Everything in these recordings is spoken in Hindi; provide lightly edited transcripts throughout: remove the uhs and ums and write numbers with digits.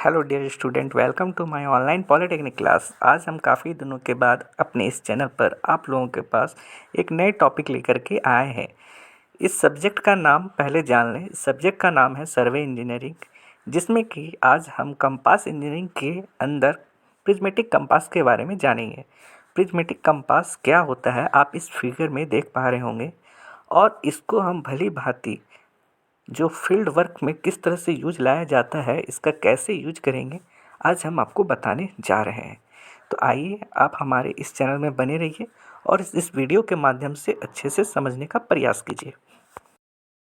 Hello dear student, welcome to my online polytechnic class. आज हम काफ़ी दिनों के बाद अपने इस चैनल पर आप लोगों के पास एक नए टॉपिक लेकर के आए हैं। इस सब्जेक्ट का नाम पहले जान लें। सब्जेक्ट का नाम है सर्वे इंजीनियरिंग, जिसमें कि आज हम कंपास इंजीनियरिंग के अंदर प्रिज्मेटिक कंपास के बारे में जानेंगे। प्रिज्मेटिक कंपास क्या होता है आप इस फिगर में देख पा रहे होंगे, और इसको हम भली भांति जो फील्ड वर्क में किस तरह से यूज लाया जाता है, इसका कैसे यूज करेंगे, आज हम आपको बताने जा रहे हैं। तो आइए आप हमारे इस चैनल में बने रहिए और इस वीडियो के माध्यम से अच्छे से समझने का प्रयास कीजिए।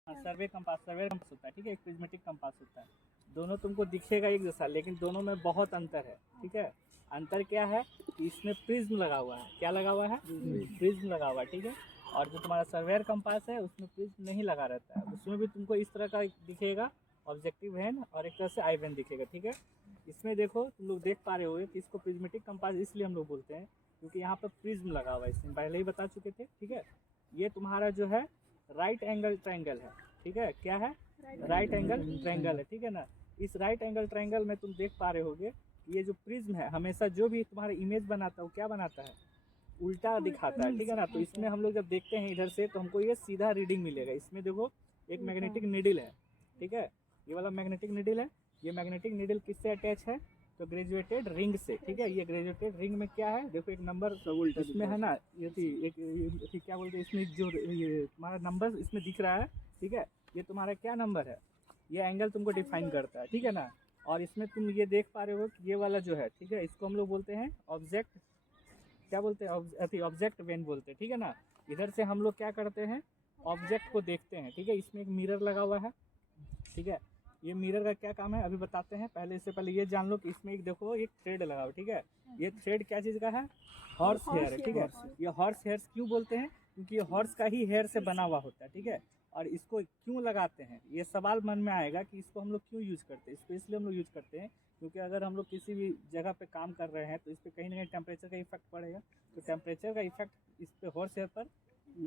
सर्वे कंपास होता है, ठीक है। एक प्रिज्मेटिक कंपास होता है। दोनों तुमको दिखेगा एक जैसा, लेकिन दोनों में बहुत अंतर है, ठीक है। अंतर क्या है कि इसमें प्रिज्म लगा हुआ है। क्या लगा हुआ है? प्रिज्म लगा हुआ है, ठीक है। और जो तुम्हारा सर्वेयर कंपास है उसमें प्रिज्म नहीं लगा रहता है। उसमें भी तुमको इस तरह का दिखेगा, ऑब्जेक्टिव वैन, और एक तरह से आई वैन दिखेगा, ठीक है। इसमें देखो, तुम लोग देख पा रहे हो कि इसको प्रिज्मेटिक कंपास इसलिए हम लोग बोलते हैं क्योंकि यहाँ पर प्रिज्म लगा हुआ है। इसमें पहले ही बता चुके थे, ठीक है। ये तुम्हारा जो है राइट एंगल ट्रायंगल है, ठीक है। क्या है? राइट एंगल ट्रायंगल है, ठीक है ना। इस राइट एंगल ट्रायंगल में तुम देख पा रहे होगे ये जो प्रिज्म है हमेशा जो भी तुम्हारा इमेज बनाता है वो क्या बनाता है? उल्टा दिखाता है, ठीक है ना। तो इसमें हम लोग जब देखते हैं इधर से तो हमको ये सीधा रीडिंग मिलेगा। इसमें देखो एक मैग्नेटिक नीडल है, ठीक है। ये वाला मैग्नेटिक नीडल है। ये मैग्नेटिक नीडल किससे अटैच है? तो ग्रेजुएटेड रिंग से, ठीक है। ये ग्रेजुएटेड रिंग में क्या है? देखो एक नंबर इसमें है ना, ये क्या बोलते हैं, इसमें जो ये तुम्हारा नंबर इसमें दिख रहा है, ठीक है। ये तुम्हारा क्या नंबर है? ये एंगल तुमको डिफाइन करता है, ठीक है ना। और इसमें तुम ये देख पा रहे हो कि ये वाला जो है, ठीक है, इसको हम लोग बोलते हैं ऑब्जेक्ट, क्या बोलते हैं, ऑब्जेक्ट वेन बोलते हैं, ठीक है ना। इधर से हम लोग क्या करते हैं? ऑब्जेक्ट को देखते हैं, ठीक है। इसमें एक मिरर लगा हुआ है, ठीक है। ये मिरर का क्या काम है अभी बताते हैं। पहले इससे पहले ये जान लो कि इसमें एक देखो एक थ्रेड लगा हुआ, ठीक है। ये थ्रेड क्या चीज़ का है? हॉर्स हेयर है, ठीक है। ये हॉर्स हेयर क्यों बोलते हैं? क्योंकि ये हॉर्स का ही हेयर से बना हुआ होता है, ठीक है। और इसको क्यों लगाते हैं ये सवाल मन में आएगा कि इसको हम लोग क्यों यूज़ करते हैं। इसको इसलिए हम लोग यूज़ करते हैं क्योंकि अगर हम लोग किसी भी जगह पे काम कर रहे हैं तो इस पर कहीं ना कहीं टेम्परेचर का इफेक्ट पड़ेगा। तो टेम्परेचर का इफेक्ट इस पे हॉर्स हेयर पर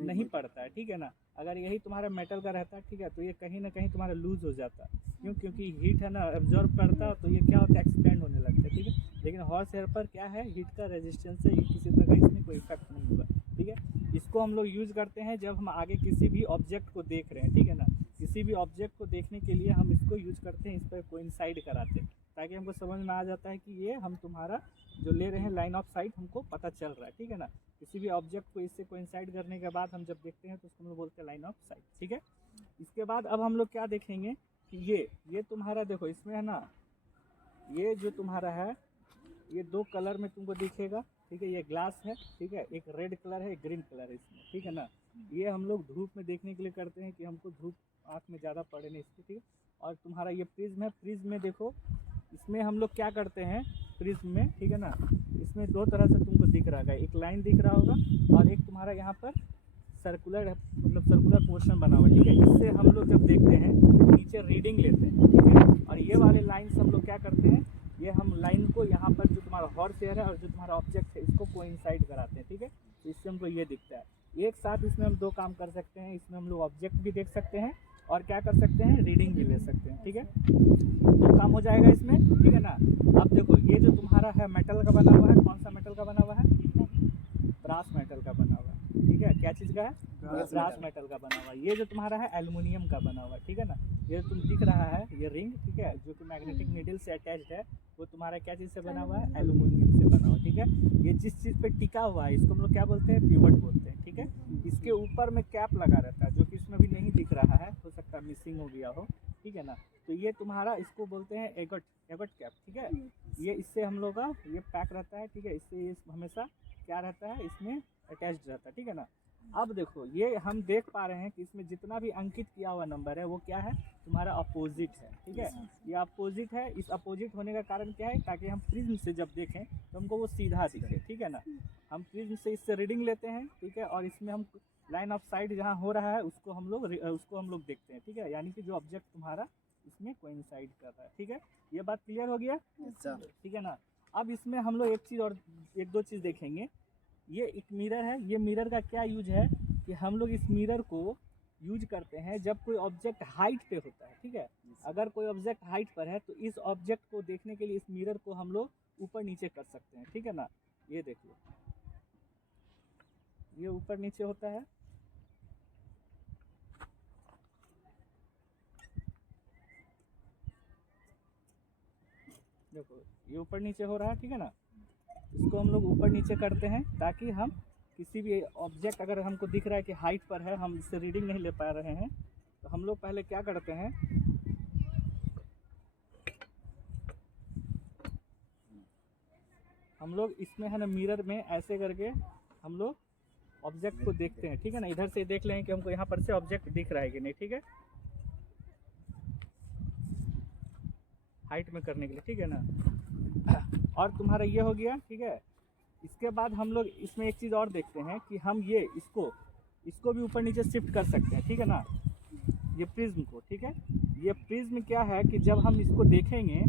नहीं पड़ता है, ठीक है ना। अगर यही तुम्हारा मेटल का रहता है, ठीक है, तो ये कहीं ना कहीं तुम्हारा लूज हो जाता है। क्यों? क्योंकि हीट है ना, एब्जॉर्ब करता है, तो ये क्या होता है? एक्सपेंड होने लगता है, ठीक है। लेकिन हॉर्स हेयर पर क्या है? हीट का रेजिस्टेंस है, किसी तरह का इसमें कोई इफेक्ट नहीं होगा, ठीक है। इसको हम लोग यूज़ करते हैं जब हम आगे किसी भी ऑब्जेक्ट को देख रहे हैं, ठीक है ना। किसी भी ऑब्जेक्ट को देखने के लिए हम इसको यूज़ करते हैं, इस पर कोइंसाइड कराते हैं, ताकि हमको समझ में आ जाता है कि ये हम तुम्हारा जो ले रहे हैं लाइन ऑफ साइट हमको पता चल रहा है, ठीक है ना। किसी भी ऑब्जेक्ट को इससे कोइंसाइड करने के बाद हम जब देखते हैं तो उसको हम लोग बोलते हैं लाइन ऑफ साइट, ठीक है। इसके बाद अब हम लोग क्या देखेंगे कि ये तुम्हारा देखो इसमें है ना, ये जो तुम्हारा है ये दो कलर में तुमको दिखेगा, ठीक है। ये ग्लास है, ठीक है। एक रेड कलर है, एक ग्रीन कलर है इसमें, ठीक है ना। ये हम लोग धूप में देखने के लिए करते हैं कि हमको धूप आँख में ज़्यादा पड़े नहीं इसके, ठीक है। और तुम्हारा ये प्रिज्म है। प्रिज्म में देखो इसमें हम लोग क्या करते हैं प्रिज्म में, ठीक है ना। इसमें दो तरह से तुमको दिख रहा है, एक लाइन दिख रहा होगा और एक तुम्हारा यहाँ पर सर्कुलर है, मतलब सर्कुलर पोर्शन बना हुआ है, ठीक है। इससे हम लोग जब देखते हैं तो नीचे रीडिंग लेते हैं, ठीक है। और ये वाले लाइन्स हम लोग क्या करते हैं, ये हम लाइन को यहाँ पर जो तुम्हारा हॉर्स हेयर है और जो तुम्हारा ऑब्जेक्ट है इसको कोइंसाइड कराते हैं, ठीक है। तो इससे हमको ये दिखता है। एक साथ इसमें हम दो काम कर सकते हैं। इसमें हम लोग ऑब्जेक्ट भी देख सकते हैं और क्या कर सकते हैं, रीडिंग भी ले सकते हैं, ठीक है। तो काम हो जाएगा इसमें, ठीक है ना। अब देखो ये जो तुम्हारा है मेटल का बना हुआ है, कौन सा मेटल का बना हुआ है? ब्रास मेटल का बना हुआ है, ठीक है। क्या चीज़ का है? ब्रास मेटल का बना हुआ है। ये जो तुम्हारा है एल्युमिनियम का बना हुआ है, ठीक है ना। ये तुम दिख रहा है ये रिंग, ठीक है, जो कि मैग्नेटिक नीडल से अटैच्ड है, वो तुम्हारा क्या चीज़ से बना हुआ है? एल्युमिनियम से बना हुआ, ठीक है। ये जिस चीज़ पे टिका हुआ है इसको हम लोग क्या बोलते हैं? पिवट बोलते हैं, ठीक है। इसके ऊपर में कैप लगा रहता है जो कि इसमें भी नहीं दिख रहा है, हो सकता है मिसिंग हो गया हो, ठीक है ना। तो ये तुम्हारा इसको बोलते हैं एगट कैप, ठीक है। ये इससे हम लोग का ये पैक रहता है, ठीक है। इससे ये हमेशा क्या रहता है, इसमें अटैच्ड रहता है, ठीक है ना। अब देखो ये हम देख पा रहे हैं कि इसमें जितना भी अंकित किया हुआ नंबर है वो क्या है? तुम्हारा अपोजिट है, ठीक है। ये अपोजिट है। इस अपोजिट होने का कारण क्या है? ताकि हम प्रिज्म से जब देखें तो हमको वो सीधा दिखे, ठीक है ना। हम प्रिज्म से इससे रीडिंग लेते हैं, ठीक है। और इसमें हम लाइन ऑफ साइट जहाँ हो रहा है उसको हम लोग देखते हैं, ठीक है। यानी कि जो ऑब्जेक्ट तुम्हारा इसमें कोइंसाइड कर रहा है, ठीक है। ये बात क्लियर हो गया, ठीक है ना। अब इसमें हम लोग एक चीज़ और एक दो चीज़ देखेंगे। ये एक मिरर है। ये मिरर का क्या यूज है कि हम लोग इस मिरर को यूज करते हैं जब कोई ऑब्जेक्ट हाइट पे होता है, ठीक है। अगर कोई ऑब्जेक्ट हाइट पर है तो इस ऑब्जेक्ट को देखने के लिए इस मिरर को हम लोग ऊपर नीचे कर सकते हैं, ठीक है ना। ये देखिए, ये ऊपर नीचे होता है, देखो ये ऊपर नीचे हो रहा है, ठीक है ना। इसको हम लोग ऊपर नीचे करते हैं ताकि हम किसी भी ऑब्जेक्ट अगर हमको दिख रहा है कि हाइट पर है, हम इससे रीडिंग नहीं ले पा रहे हैं, तो हम लोग पहले क्या करते हैं, हम लोग इसमें है ना मिरर में ऐसे करके हम लोग ऑब्जेक्ट को देखते हैं, ठीक है ना। इधर से देख लें कि हमको यहाँ पर से ऑब्जेक्ट दिख रहा है कि नहीं, ठीक है, हाइट में करने के लिए, ठीक है ना। और तुम्हारा ये हो गया, ठीक है। इसके बाद हम लोग इसमें एक चीज़ और देखते हैं कि हम ये इसको भी ऊपर नीचे शिफ्ट कर सकते हैं, ठीक है ना, ये प्रिज्म को, ठीक है। ये प्रिज्म क्या है कि जब हम इसको देखेंगे,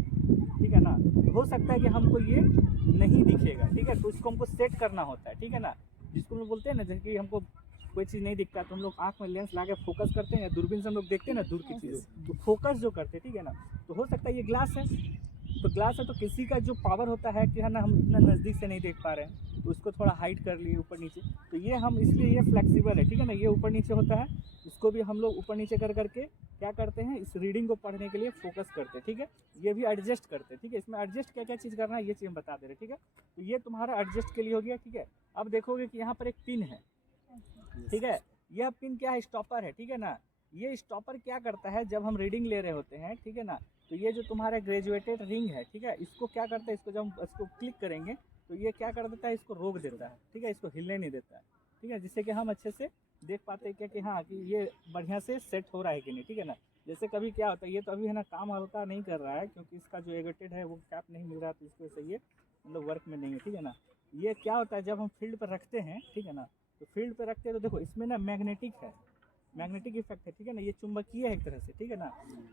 ठीक है ना, हो सकता है कि हमको ये नहीं दिखेगा, ठीक है, तो इसको हमको सेट करना होता है, ठीक है ना। जिसको हम लोग बोलते हैं ना, जैसे कि हमको कोई चीज़ नहीं दिखता तो हम लोग आँख में लेंस लगा के फोकस करते हैं, या दूरबीन से हम लोग देखते हैं ना दूर की चीज़ें, तो फोकस जो करते हैं, ठीक है ना। तो हो सकता है ये ग्लास है, तो ग्लास है तो किसी का जो पावर होता है कि है ना हम इतना नज़दीक से नहीं देख पा रहे हैं, तो उसको थोड़ा हाइट कर लिए ऊपर नीचे, तो ये हम इसलिए ये फ्लेक्सिबल है, ठीक है ना। ये ऊपर नीचे होता है, इसको भी हम लोग ऊपर नीचे कर करके क्या करते हैं, इस रीडिंग को पढ़ने के लिए फोकस करते हैं, ठीक है। ये भी एडजस्ट करते हैं, ठीक है। इसमें एडजस्ट क्या क्या चीज़ करना है ये चीज़ हम बता दे रहे हैं, ठीक है। तो ये तुम्हारा एडजस्ट के लिए हो गया, ठीक है। अब देखोगे कि यहाँ पर एक पिन है, ठीक है। यह पिन क्या है, स्टॉपर है, ठीक है ना। ये स्टॉपर क्या करता है, जब हम रीडिंग ले रहे होते हैं, ठीक है ना, तो ये जो तुम्हारा ग्रेजुएटेड रिंग है, ठीक है, इसको क्या करता है, इसको जब हम इसको क्लिक करेंगे तो ये क्या कर देता है, इसको रोक देता है, ठीक है, इसको हिलने नहीं देता है, ठीक है, जिससे कि हम अच्छे से देख पाते हैं क्या कि हाँ कि ये बढ़िया से सेट हो रहा है कि नहीं, ठीक है ना। जैसे कभी क्या होता है, ये तो अभी है ना काम हल्का नहीं कर रहा है क्योंकि इसका जो एगेटेड है वो कैप नहीं मिल रहा, तो इसकी वजह से ये मतलब वर्क में नहीं है, ठीक है ना। ये क्या होता है, जब हम फील्ड पर रखते हैं, ठीक है ना, तो फील्ड पर रखते हैं तो देखो इसमें ना मैग्नेटिक है, मैग्नेटिक इफेक्ट है, ठीक है ना, ये चुंबकीय है एक तरह से, ठीक है ना।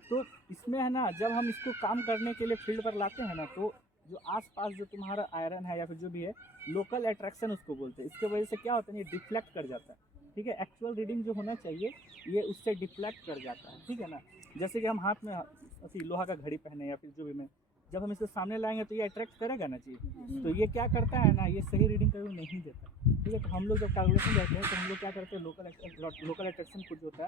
तो इसमें है ना जब हम इसको काम करने के लिए फील्ड पर लाते हैं ना, तो जो आसपास जो तुम्हारा आयरन है या फिर जो भी है, लोकल अट्रैक्शन उसको बोलते हैं, इसके वजह से क्या होता है, ये डिफ्लेक्ट कर जाता है, ठीक है। एक्चुअल रीडिंग जो होना चाहिए ये उससे डिफ्लेक्ट कर जाता है, ठीक है ना। जैसे कि हम हाथ में ऐसी लोहा का घड़ी पहने या फिर जो भी में, जब हम इसको सामने लाएंगे तो ये अट्रैक्ट करेगा ना चीज़, तो ये क्या करता है ना, ये सही रीडिंग कभी नहीं देता, ठीक है। तो हम लोग जब कैलकुलेशन करते हैं तो हम लोग क्या करते हैं, लोकल अट्रैक्शन कुछ होता है